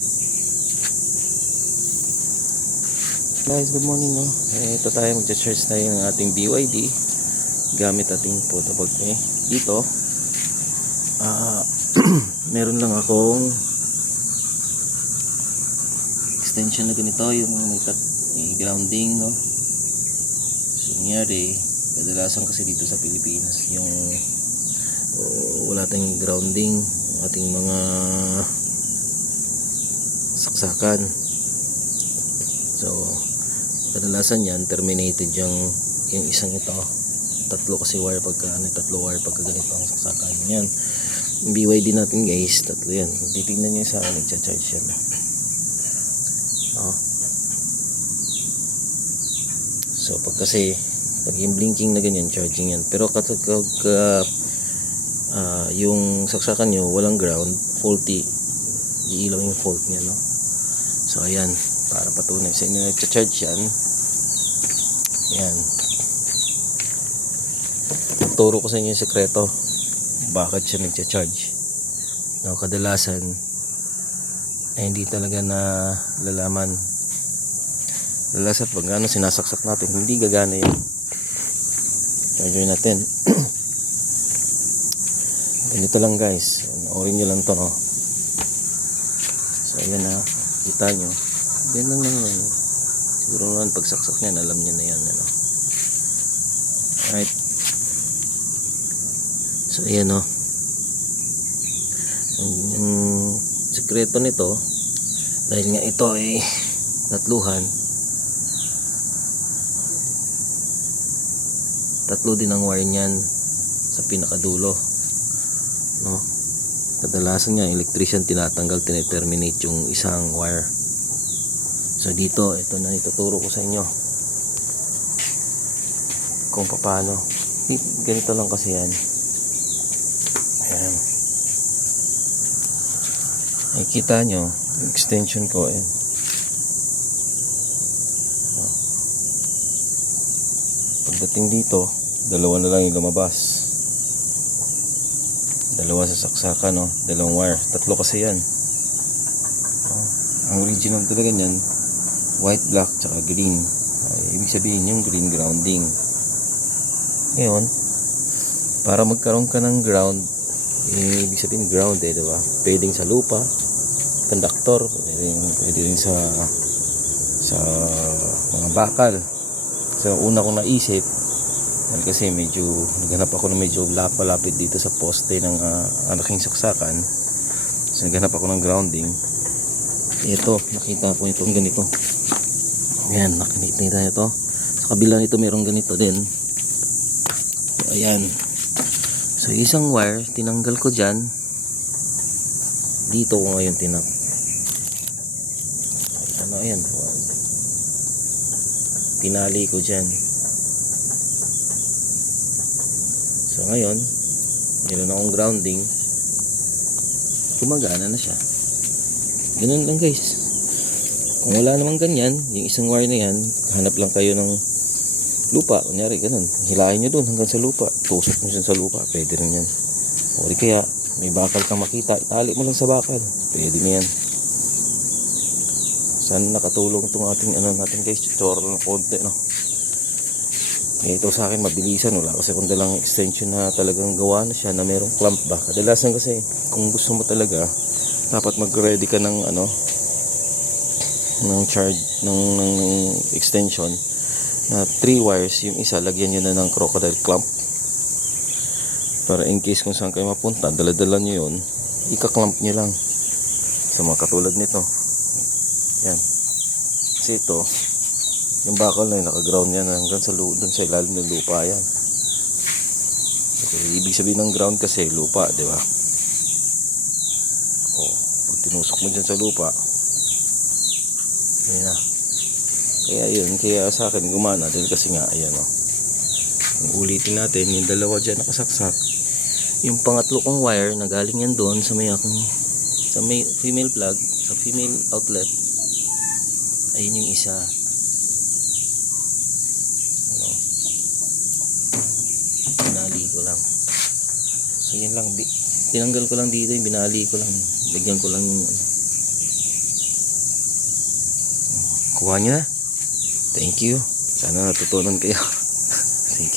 Guys, good morning no. Ito tayo magcha-charge tayo ng ating BYD gamit ating photobag dito. Meron lang akong extension na ganito, yung may grounding no. So nangyari, kadalasan kasi dito sa Pilipinas yung wala tayong grounding ating mga saksakan. So kadalasan yan terminated yung isang ito, tatlo kasi wire pagka tatlo wire pagka ganito ang saksakan yan. Yung BYD natin guys, tatlo yan. Kung titignan nyo sa akin, nagcha-charge yan so pag yung blinking na ganyan, charging yan. Pero kapag yung saksakan nyo walang ground, faulty, iilaw yung fault nya no. So ayan, para patunay sa inyo nagcha-charge yan. Yan, turo ko sa inyo yung sekreto bakit siya nagcha-charge no. Kadalasan ay hindi talaga na lalaman. Kadalasan pag sinasaksak natin, hindi gagana yung charger natin. Ganito lang guys, panoorin nyo lang to no. So ayan na, kita nyo, yan lang naman. Siguro naman pagsaksak niyan, alam niya na yan ano. Alright, so ayan o. Ang sekreto nito, dahil nga ito ay tatluhan, tatlo din ang wire niyan sa pinakadulo no. Kadalasan nga electrician tinatanggal, tineterminate yung isang wire. So dito, ito na ituturo ko sa inyo kung paano. Ganito lang kasi yan. Ayan, nakikita nyo yung extension ko pagdating dito, dalawa na lang yung lumabas, dalawa sa saksakan no, dalawang wire, tatlo kasi yan. Ang original talaga niyan white, black, tsaka green. Ibig sabihin yung green grounding. Ngayon, para magkaroon ka ng ground, ibig sabihin ground diba? Pwedeng sa lupa, conductor, pwede rin sa mga bakal. So una kong naisip, kasi medyo naghanap ako ng medyo lapit dito sa poste ng aking saksakan. So naghanap ako ng grounding. Ito, nakita ko itong ganito. Ayan, nakita nyo ito. Sa kabila nito mayroong ganito din. So, ayan. So isang wire, tinanggal ko dyan. Dito ko ngayon tinap. Ayan. Tinali ko dyan. So ngayon, meron akong grounding. Gumagana na siya. Ganun lang guys. Kung wala namang ganyan, yung isang wire na yan, hanap lang kayo ng lupa, kunyari ganun, hilahin nyo dun hanggang sa lupa, tusok nyo sa lupa, pwede rin yan. O di kaya may bakal kang makita, itali mo lang sa bakal, pwede na yan. Sana nakatulong itong ating natin guys, tutorial ng konti no. Ito sa akin mabilisan, wala kasi kung dalang extension na talagang gawa na siya na merong clamp ba. Kadalasan kasi kung gusto mo talaga, dapat mag-ready ka ng ng charge ng extension na 3 wires. Yung isa lagyan nyo na ng crocodile clamp para in case kung saan kayo mapunta, dala-dala nyo yun, ika-clamp nyo lang sa mga katulad nito. Yan, kasi ito yung bakal na yun, naka-ground yan hanggang sa dun sa ilalim ng lupa yan. Okay, ibig sabihin ng ground kasi lupa, di ba? Pag tinusok mo dyan sa lupa, ayan na. Kaya yun, kaya sa akin gumana dahil kasi nga ayan o. Ulitin natin yung dalawa dyan nakasaksak. Yung pangatlo kong wire na galing yan doon sa may female plug, sa female outlet. Ayun yung isa. Binali ko lang. So yan lang, tinanggal ko lang dito, yung binali ko lang, lagyan ko lang yung Nakuha nyo na. Thank you. Sana natutunan kayo.